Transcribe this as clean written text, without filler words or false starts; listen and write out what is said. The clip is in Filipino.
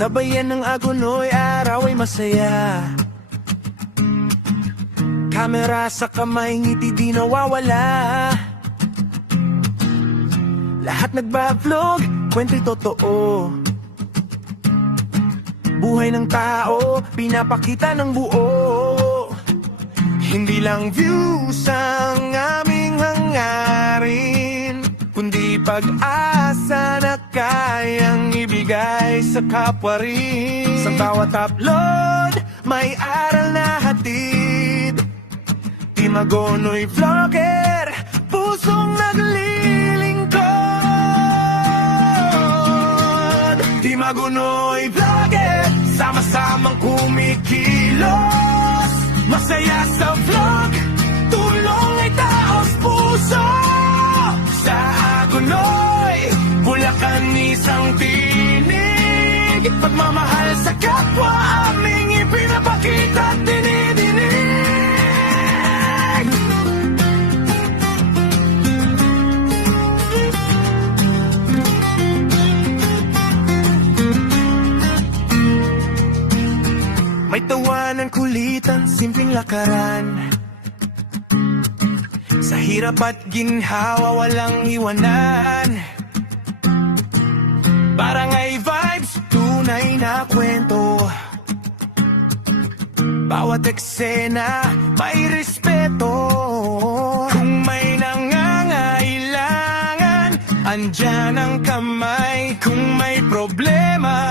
Sabayan ng agunoy, araw ay masaya. Kamera sa kamay, ngiti di nawawala. Lahat nagba-vlog, kwento'y totoo. Buhay ng tao, pinapakita ng buo. Hindi lang views ang aming hangarin, kundi pag-asa na kayang ibigay sa kapwa rin. Sa bawat upload, may aral na hatid. Team Agonoy Vlogger, pusong naglilingkod. Team Agonoy Vlogger, sama-samang kumikilos. Masaya sa vlog, tulong ay taos puso. Sa Agonoy, Bulacan isang tinig. Pagmamahal sa kapwa, aming ipinapakita at dinidinig. May tawanan, kulitan, simpleng lakaran. Sa hirap at ginhawa, walang iwanan. Barangay vibes, tunay na kwento. Bawat eksena, may respeto. Kung may nangangailangan, andyan ang kamay. Kung may problema,